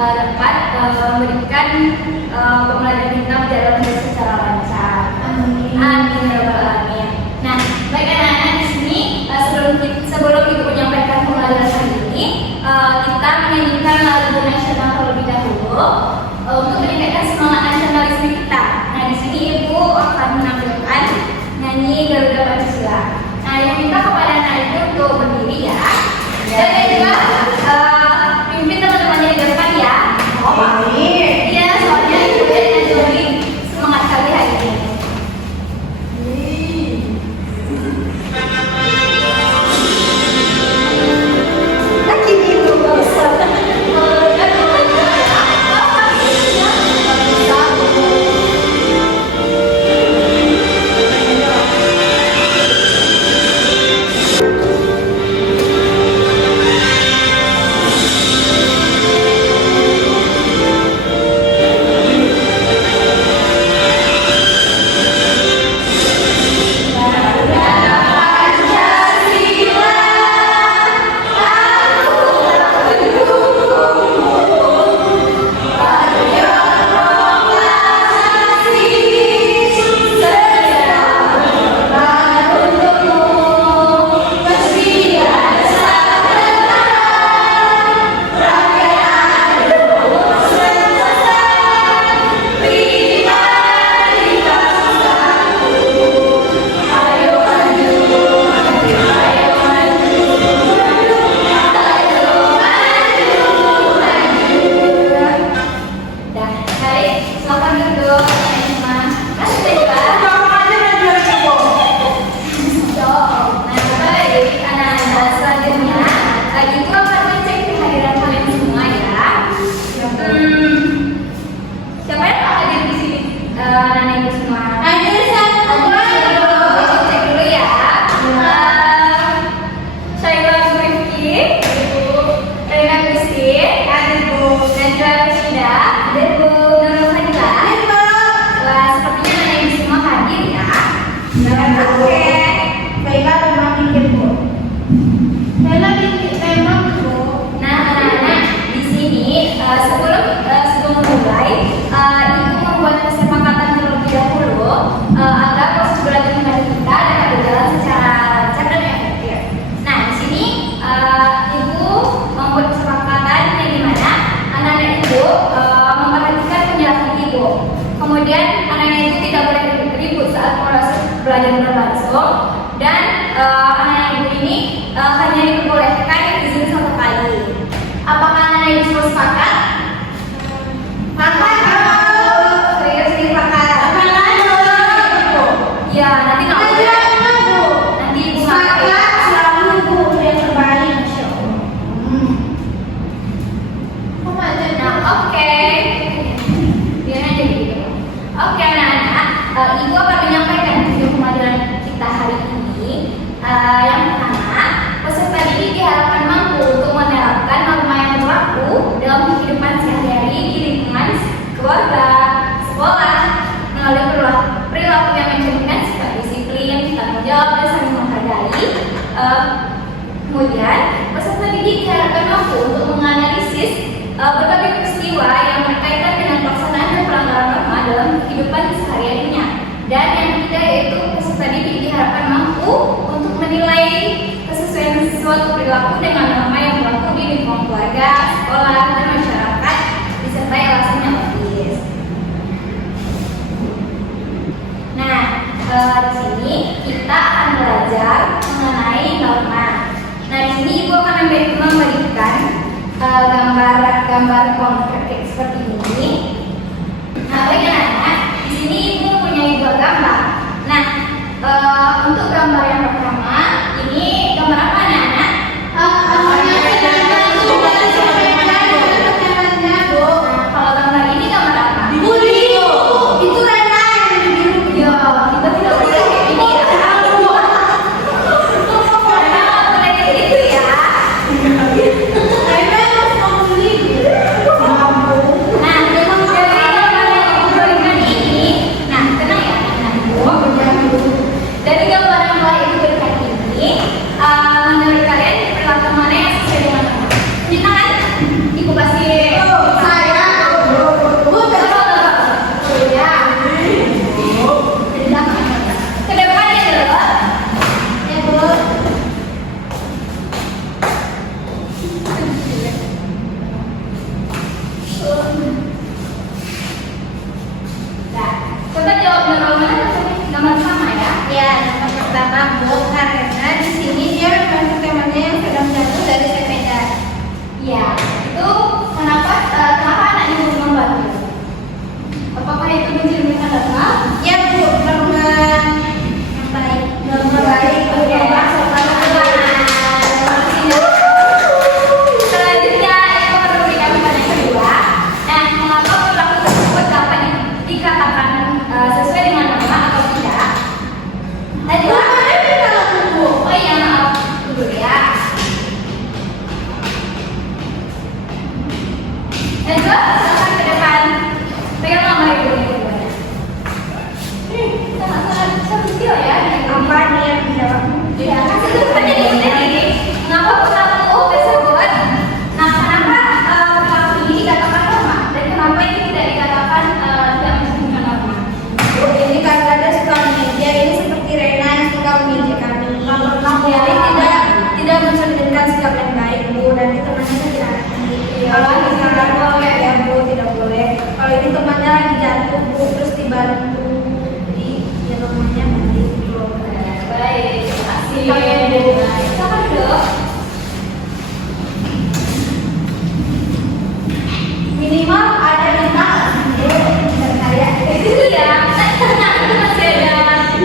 dapat memberikan pembelajaran kita berjalan secara lancar. Amin. Amin ya rabbal alamin. Nah, baik anak-anak di sini sebelum ibu menyampaikan pembelajaran hari ini, kita menyanyikan lagu nasional terlebih dahulu untuk meningkatkan semangat nasionalisme kita. Nah, di sini ibu akan menampilkan nyanyi Garuda Pancasila. Nah, yang minta kepada anak ibu untuk berdiri ya. Dan juga pimpin teman-temannya di depan ya. Oh, baik. Iya, soalnya ibu dengan Jody semangat kali hari ini. Lagi ibu nggak usah. Kemudian anak-anak itu tidak boleh ribut saat proses belajar berlangsung, dan anak-anak ibu ini hanya diperbolehkan izin 1 kali. Apakah anak-anak ibu semua sepakat? Serius sepakat? Ya, nanti nggak boleh. Nanti ibu sepakat. Selalu ibu yang terbaik, Masya Allah. Nah, oke. Biar aja gitu. Oke anak-anak, ibu akan menyampaikan tujuan pembelajaran kita hari ini. Yang pertama, peserta didik diharapkan mampu untuk menerapkan norma yang berlaku dalam kehidupan sehari-hari di lingkungan keluarga, sekolah, melalui perilaku yang mencerminkan sifat disiplin, tanggung jawab, dan saling menghargai. Kemudian, peserta didik diharapkan mampu untuk menganalisis berbagai peristiwa yang berkaitan dengan pelaksanaan dan pelanggaran norma dalam kehidupan sehari-harinya. Dan yang ketiga yaitu peserta didik diharapkan mampu untuk menilai kesesuaian suatu perilaku dengan norma yang berlaku di lingkungan keluarga, sekolah, dan masyarakat disertai alasan yang logis. Nah, di sini kita akan belajar mengenai norma. Nah, di sini ibu akan memberikan gambar konkret seperti ini. Nah, baik anak-anak, di sini ibu mempunyai 2 gambar. Nah, untuk gambar yang pertama, ini gambar apa anak-anak? Kalau gambar ini gambar apa? Itu Rena yang di biru. Ya, kita tidak boleh kayak gini ya. Karena boleh kayak gitu ya. Dari gambar yang telah ibu berikan ini, Najwa, silakan ke depan. Pegang mama ibu ini keduanya. Sama video ya. Apa nih yang dijawab? Ya, kasih tuh kepada ini. Kenapa kamu tersebut? Nah, kenapa pelaku ini dikatakan norma dan kenapa ini tidak dikatakan tidak menunjukkan norma? Ini karena ada suka media, ini seperti Rena yang suka media kami. Jadi tidak mencerminkan sikap yang baik Bu, dan temannya tidak kalau ini tidak boleh ya Bu, tidak boleh. Kalau ini temannya lagi jatuh Bu, terus dibantu di ya namanya begitu. Baik, terima kasih. Silakan dok. Minimal ada 5 dan saya Itu ya, itu masih ada banyak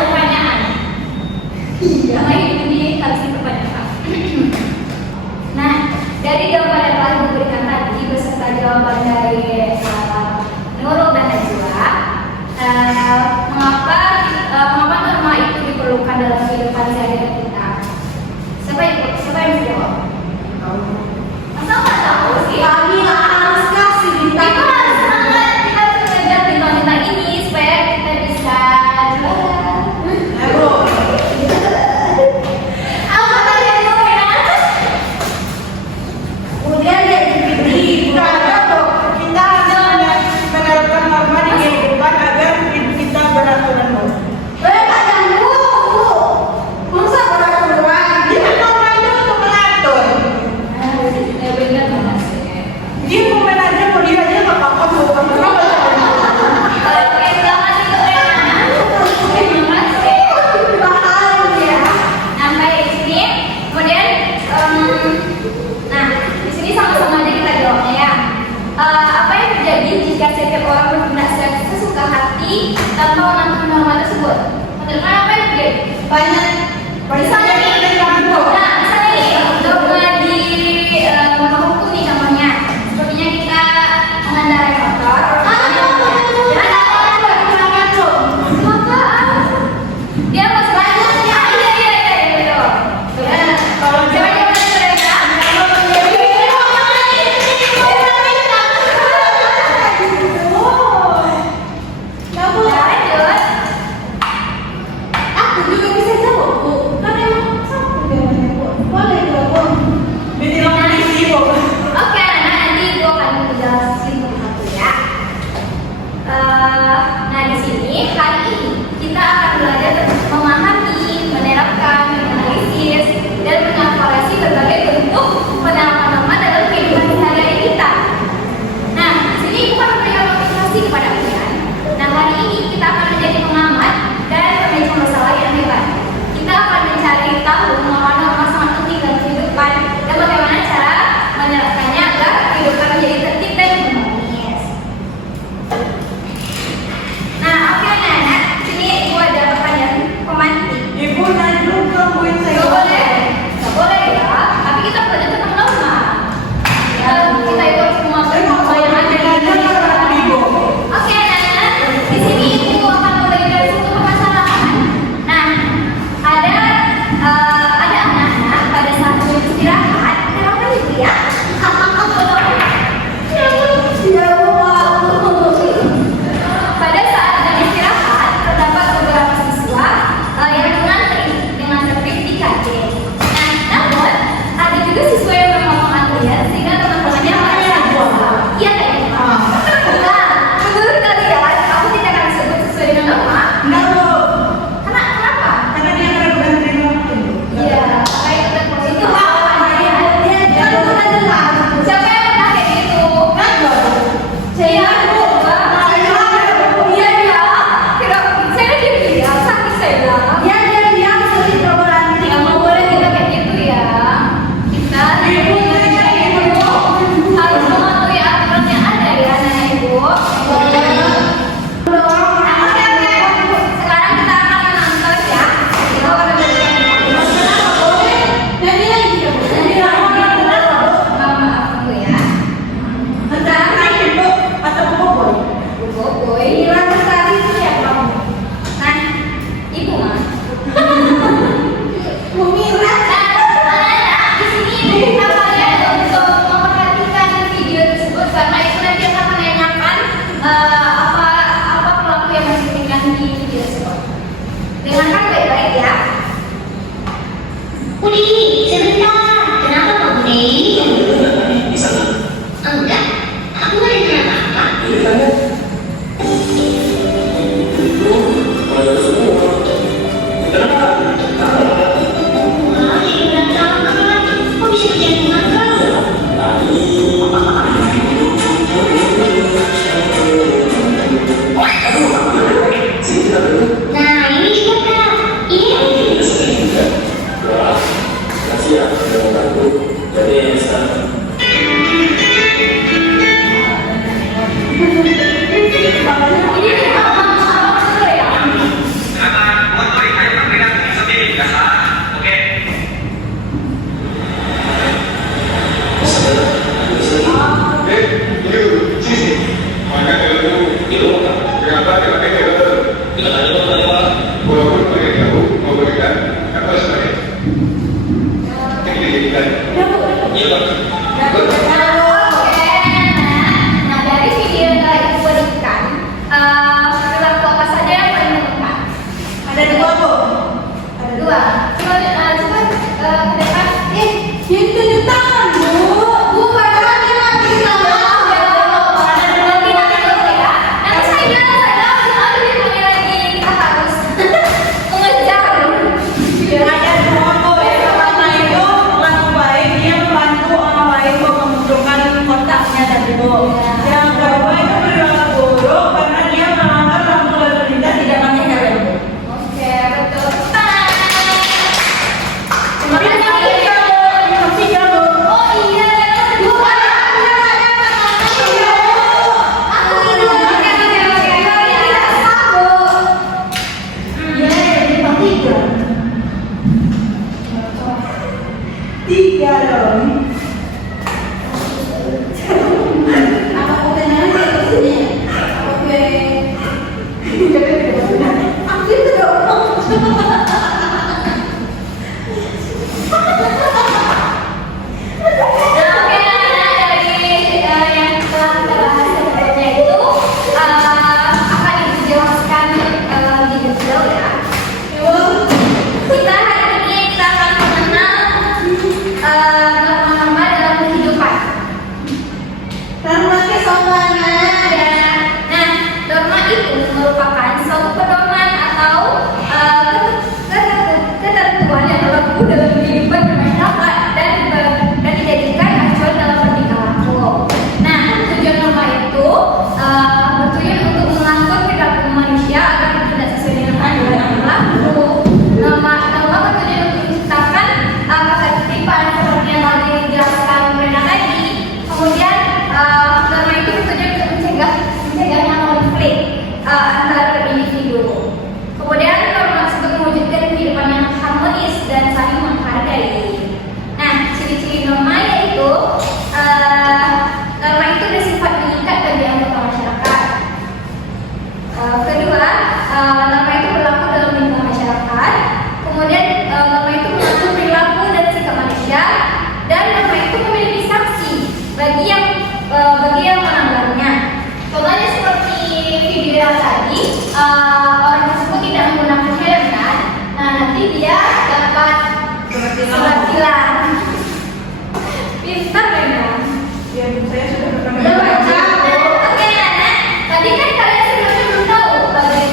pertanyaan. Sama ini harus dipertanyakan. Nah, dari jawaban yang telah diberikan tadi beserta jawaban dari Nurul dan Najwa, mengapa norma itu diperlukan dalam kehidupan sehari-hari apa pelaku yang mencerminkan di video tersebut. Dengarkan baik-baik ya. Budi, sebentar. Kenapa Pak Budi? Di sana. Enggak, aku nggak ada kenapa-apa. Ini tanya. Pada semua. Kenapa? Wah, jadi berantakan. Kok bisa berjatuhan kau? Sini kita dulu. Nah, ini juga Kak. Ini Kasih ya, sudah membantu. Jadi sekarang Ini apa ya? Nah, dari video yang telah ibu berikan, perilaku apa saja yang paling menekan? Ada dua Bu. Ada dua. Coba ke depan. Yang tunjuk tangan Bu. Bu, padahal dia mati selama. Nanti saya bilang dia panggil lagi, kita harus mengejar. Ada dua Bu, yang pertama itu pelaku baik, dia membantu orang lain untuk memunculkan kontaknya tadi Bu. Yang kedua itu perilaku buruk karena dia melanggar lampu lalu lintas tidak pakai helm. Oke, betul. Terima Tapi kasih. tiga Bu, yang tiga Bu. Oh iya, dua. Aku ini satu. Iya, yang tiga. Tiga dong. Apa pertanyaan sih di sini? Oke. Aku itu dong. Nah, oke, dari yang telah kita bahas sebelumnya itu akan dijelaskan di detail ya. Kita hari ini kita akan mengenal norma-norma dalam kehidupan. Karena kesopanan. Nah, norma itu merupakan suatu pedoman atau ketentuan yang berlaku dalam kehidupan bermasyarakat dan dijadikan acuan dalam bertingkah laku. Nah, tujuan norma itu bertujuan untuk mengatur perilaku manusia agar tidak sesuai dengan aturan yang berlaku. Norma bertujuan untuk menciptakan ketertiban seperti yang tadi dijelaskan Brenda tadi. Kemudian norma itu bertujuan untuk mencegahnya konflik antar individu. Kemudian norma tersebut mewujudkan kehidupan yang harmonis dan saling menghargai. Nah, ciri-ciri norma yaitu norma itu bersifat mengikat bagi anggota masyarakat. Kedua, norma itu berlaku dalam lingkungan masyarakat. Kemudian norma itu mengatur perilaku dan sikap manusia, dan norma itu memiliki sanksi bagi yang melanggarnya. Contohnya seperti video yang tadi, orang tersebut tidak menggunakan helm kan? Nah, nanti dia dapat surat tilang. Pintar memang. Ya, saya sudah pernah Udah baca? mencoba. Oke, Nana. Tadi kan kalian sebelumnya belum tahu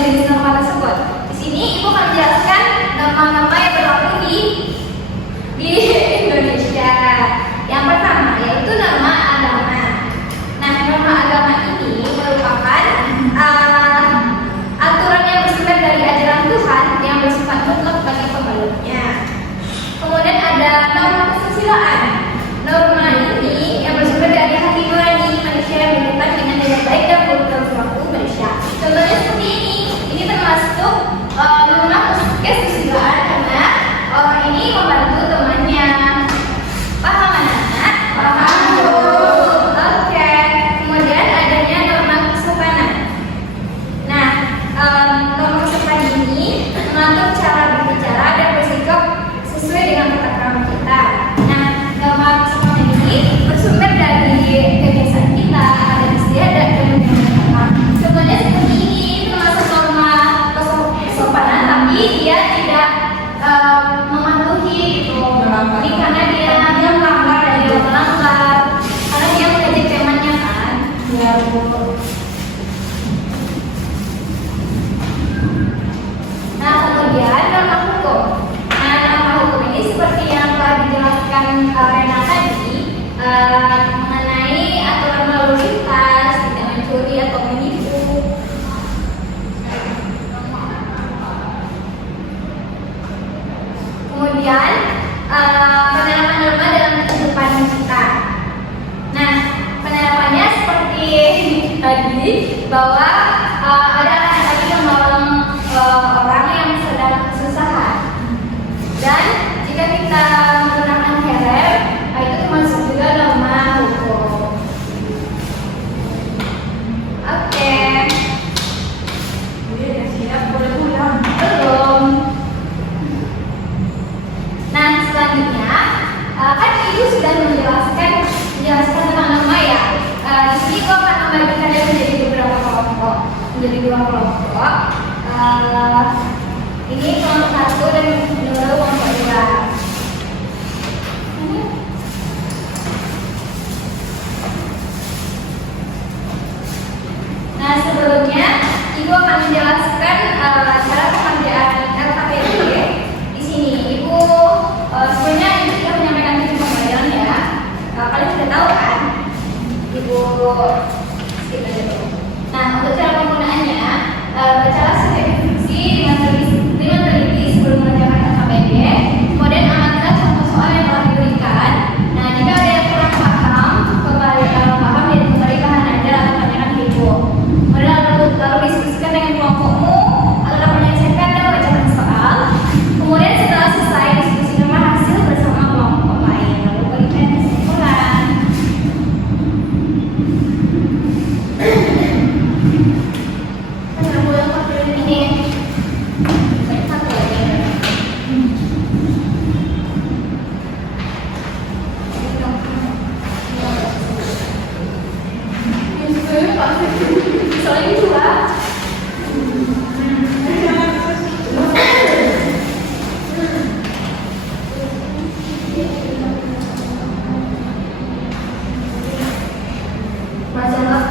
jenis norma tersebut. Di sini ibu akan menjelaskan norma-norma yang berlaku di Indonesia. Yang pertama yaitu norma agama. Nah, norma agama ini merupakan aturan Bu. Nah, kemudian norma hukum. Nah, norma hukum ini seperti yang telah dijelaskan Rena tadi, mengenai aturan lalu lintas, tidak mencuri atau menipu. Kemudian penerapan norma dalam kehidupan kita. Nah, penerapannya seperti tadi bahwa ada lagi yang menolong orang yang sedang kesusahan. Dan jika kita menggunakan helm, itu termasuk juga norma hukum. Oke. Jadi udah siap, boleh pulang. Belum. Nah, selanjutnya kan Ibu sudah menjelaskan tentang norma ya. Di sini Ibu akan membagikannya menjadi beberapa kelompok, menjadi 2 kelompok. Ini kelompok 1 dan kelompok 2. Nah, sebelumnya Ibu akan menjelaskan cara pengerjaan LKPD. Di sini Ibu sebenarnya Ibu sudah menyampaikan tujuan pembelajaran ya. Kalian sudah tahu kan? Ibu skip aja dulu. Nah, untuk cara penggunaannya, bacalah setiap instruksi dengan teliti sebelum mengerjakan LKPD. Kemudian amatilah contoh soal yang telah diberikan. Nah, jika ada yang kurang paham, kembali bahan Anda atau tanyakan ke Ibu. Kemudian lalu diskusikan dengan kelompokmu agar dapat menyelesaikan dan membacakan soal. Kemudian setelah selesai diskusikan hasil bersama kelompok lain. Lalu berikan kesimpulan. Ini satu lagi. Soalnya itu lah. Masalah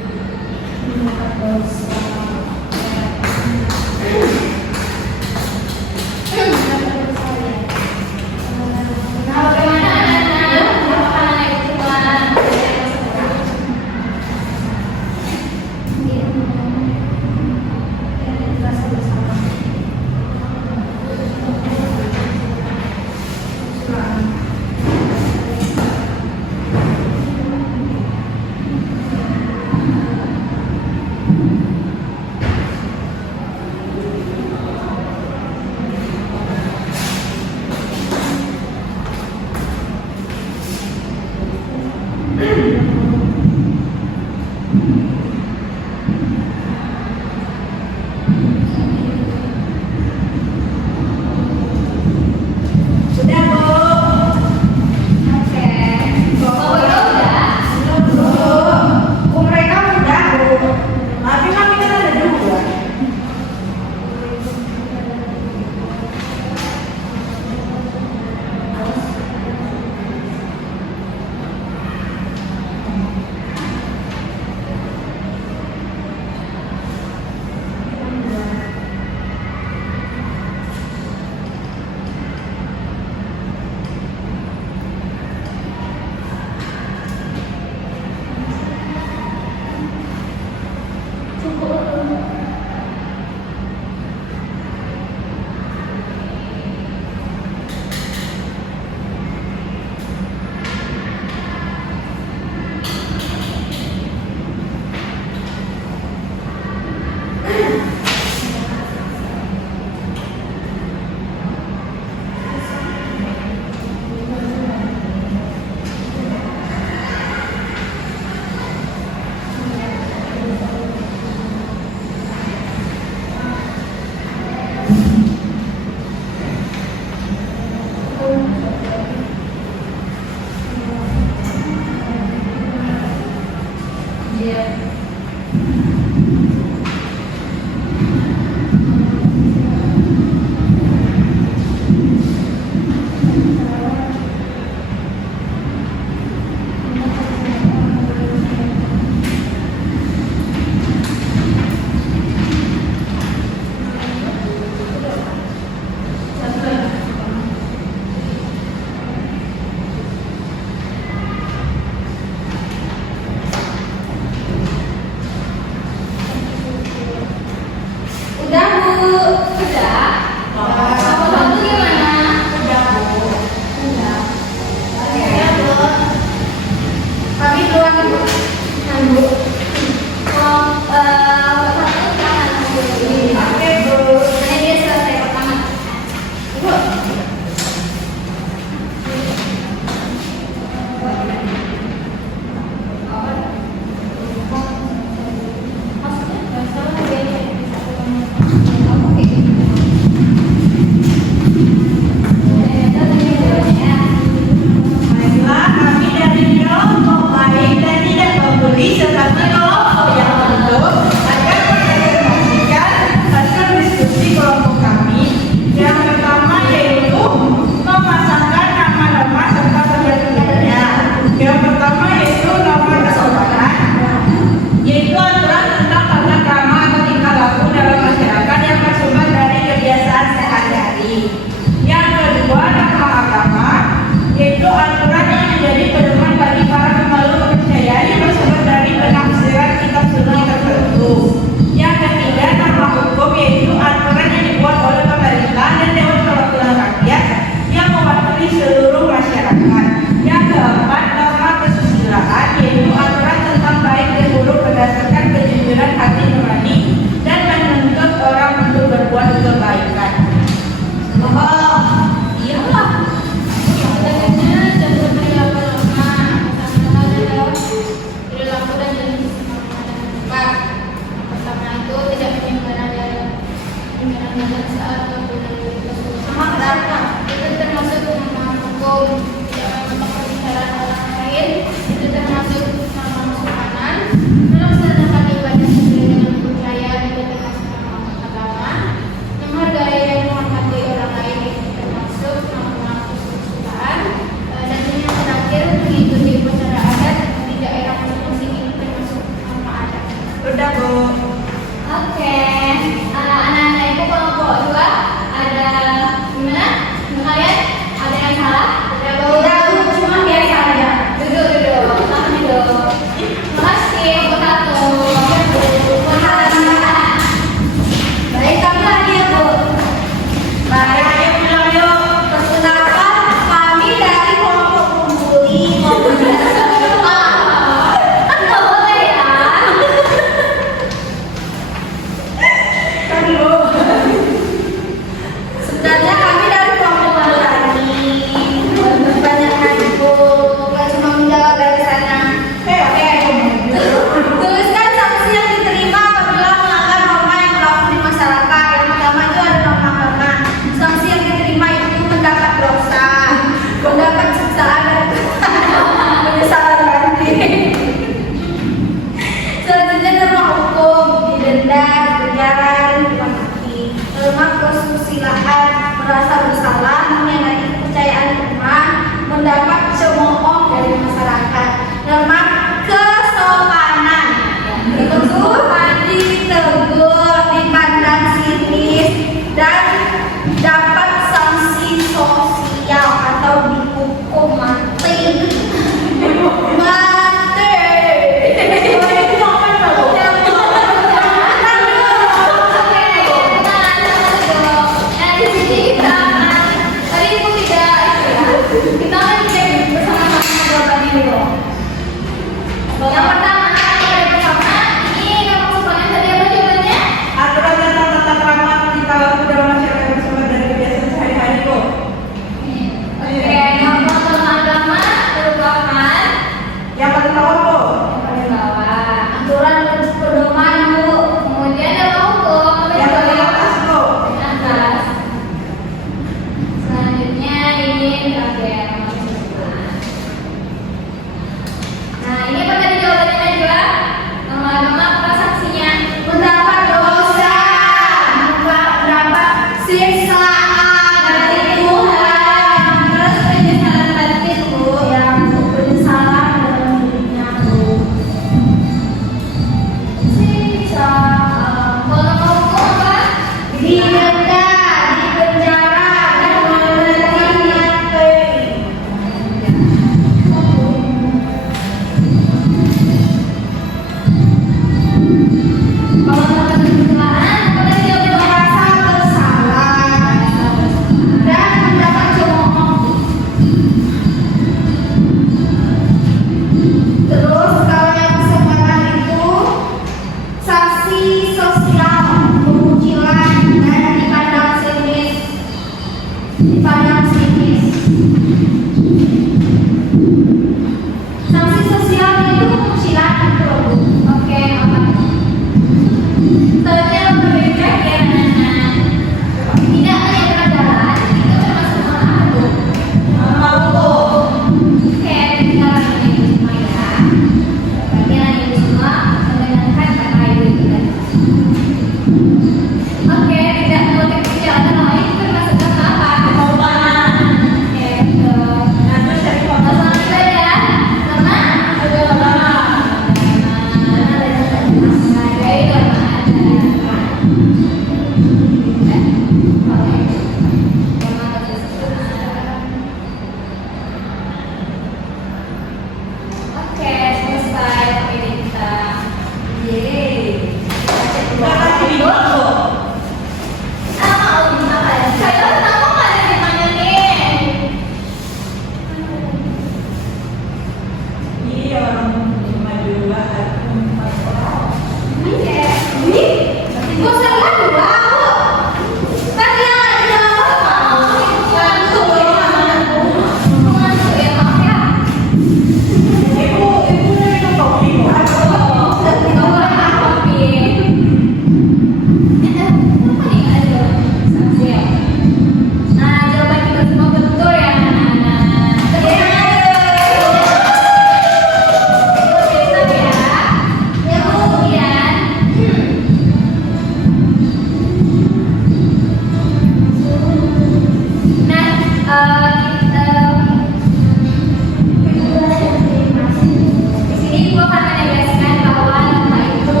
di sini Ibu akan menegaskan bahwa norma itu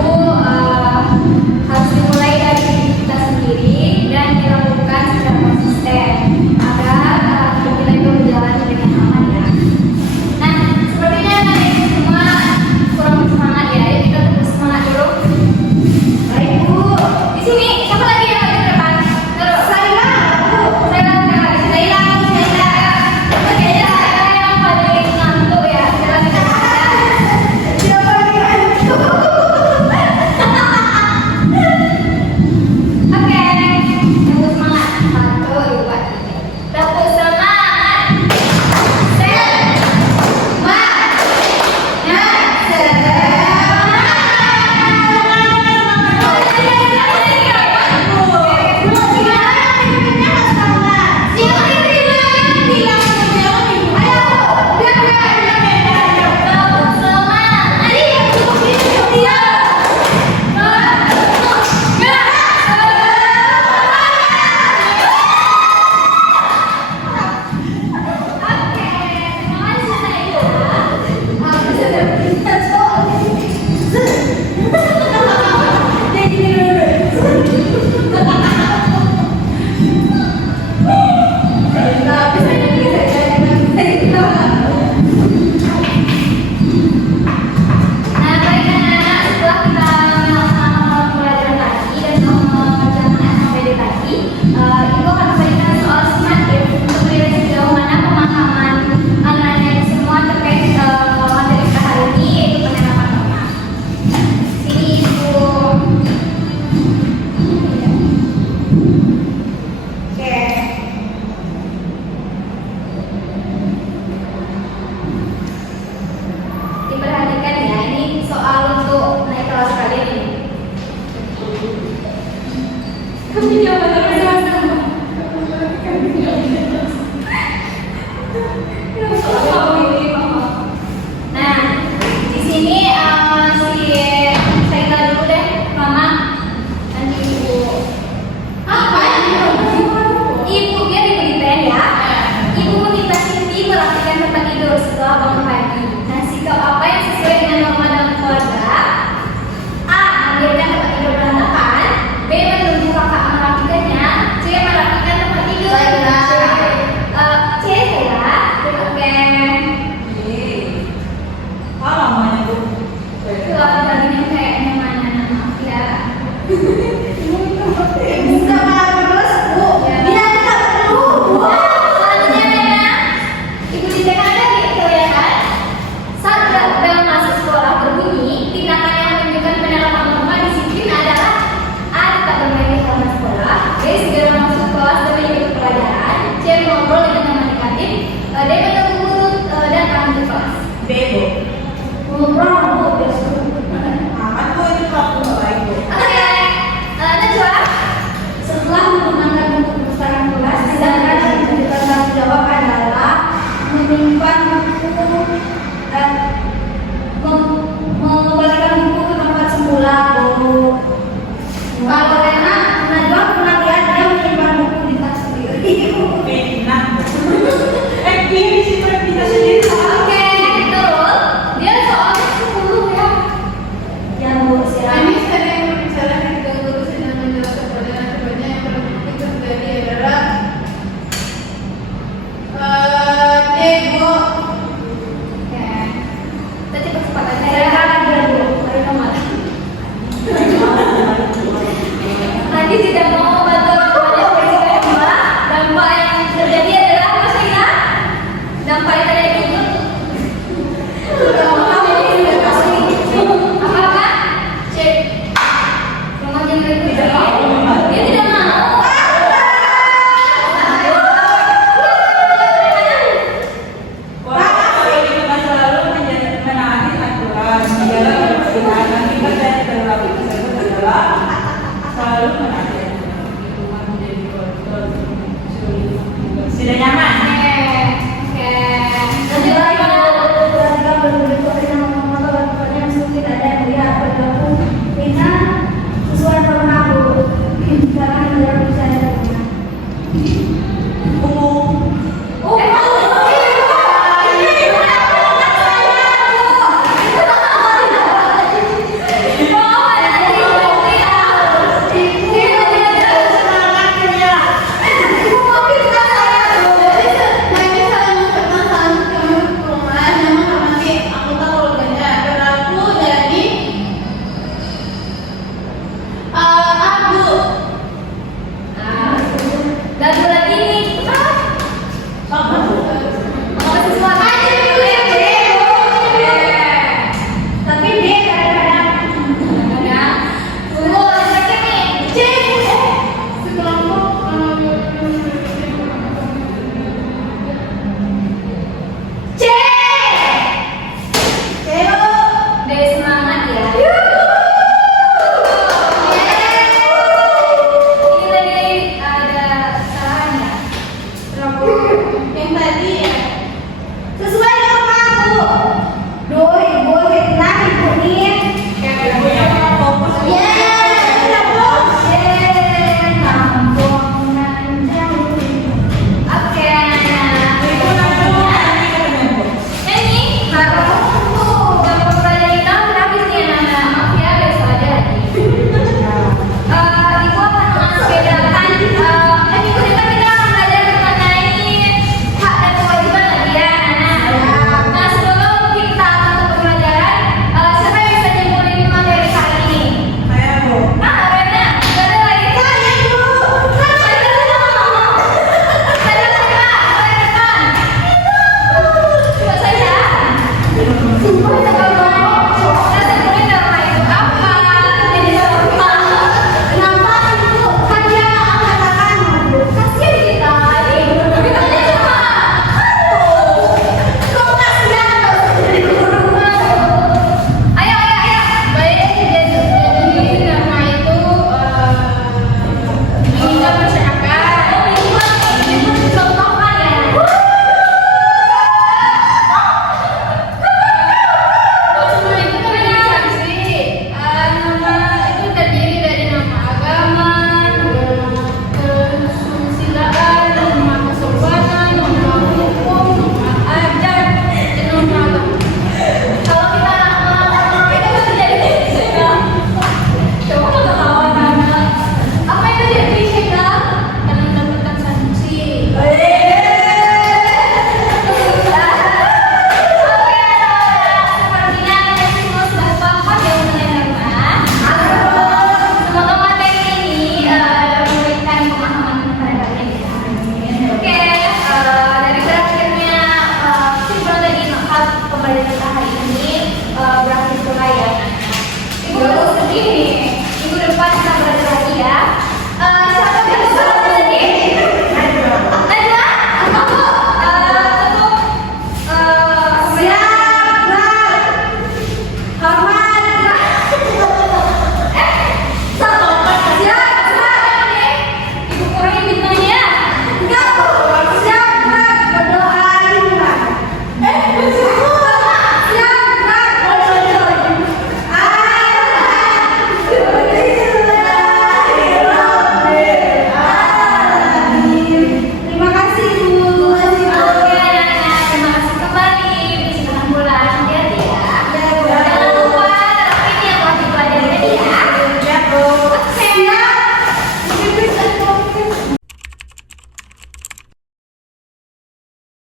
harus dimulai dari diri kita sendiri dan dilakukan secara konsisten agar nilai itu berjalan dengan aman ya. Nah, sepertinya kalian semua kurang semangat ya. Ayo kita terus semangat dulu. Baik Bu. Di sini siapa lagi yang mau di depan? Terus Saila, Bu. Saila. Oke, ya, saya yang paling ngantuk ya. Silakan ada. Siapa lagi ngantuk? Oke, tepuk semangat. 1, 2, 3. Tepuk semangat. Nah, baik anak-anak, setelah kita melaksanakan pembelajaran tadi dan mengerjakan materi tadi, Ibu akan memberikan soal sumatif untuk menilai sejauh mana pemahaman anak-anak semua terkait materi kita hari ini, yaitu penerapan norma. Sini Ibu. Oke. Diperhatikan ya, ini soal untuk naik kelas kalian ini. Kami jawaban sama-sama. Nah, di sini si Saila dulu deh, Mama. Nanti Ibu. Apa? Ibu biar Ibu di pen ya. Ibu meminta Siti melakukan tempat tidur setelah bangun pagi. Nah, sikap apa yang sesuai dengan norma dalam keluarga? A. Mendirikan tempat tidur berantakan. B. Menunggu kakak merapikannya. C. Merapikan tempat tidur. C. Saya. Oke. Namanya Bu. Kalau dari yang kayaknya mana maaf ya. Buka malam terus, Bu. Biar kita perlu, Bu. Selanjutnya Nena, Ibu di TK ada nih kelihatan. Saat bel masuk sekolah berbunyi, tindakan yang menunjukkan penerapan norma disiplin adalah A. Tetap bermain di taman sekolah, B. Segera masuk kelas dan mengikuti pelajaran, C. Mengobrol dengan teman di kantin, D. Menunggu guru datang ke kelas. B Bu. Ngobrol, Bu. Biasa. Aman Bu, itu kalau nggak baik Bu. Oke, Najwa. Setelah menggunakan buku perpustakaan kelas, tindakan yang menjadi tanggung jawab adalah menyimpan buku dan mengembalikan buku ke tempat semula, Bu. Kalau Rena, Najwa pernah lihat dia menyimpan buku di tas sendiri. Enak. Dia disimpan kita sendiri. Oke, betul. Dia soalnya 10 ya. Ya, Bu, silakan. Kami sering membicarakan dengan guru sedang menjelaskan pelajaran kepadanya yang paling penting terjadi adalah Bu. Oke. Tadi kesempatan Saya saya. lagi, Bu. Ayo, nomor. Tadi tidak mau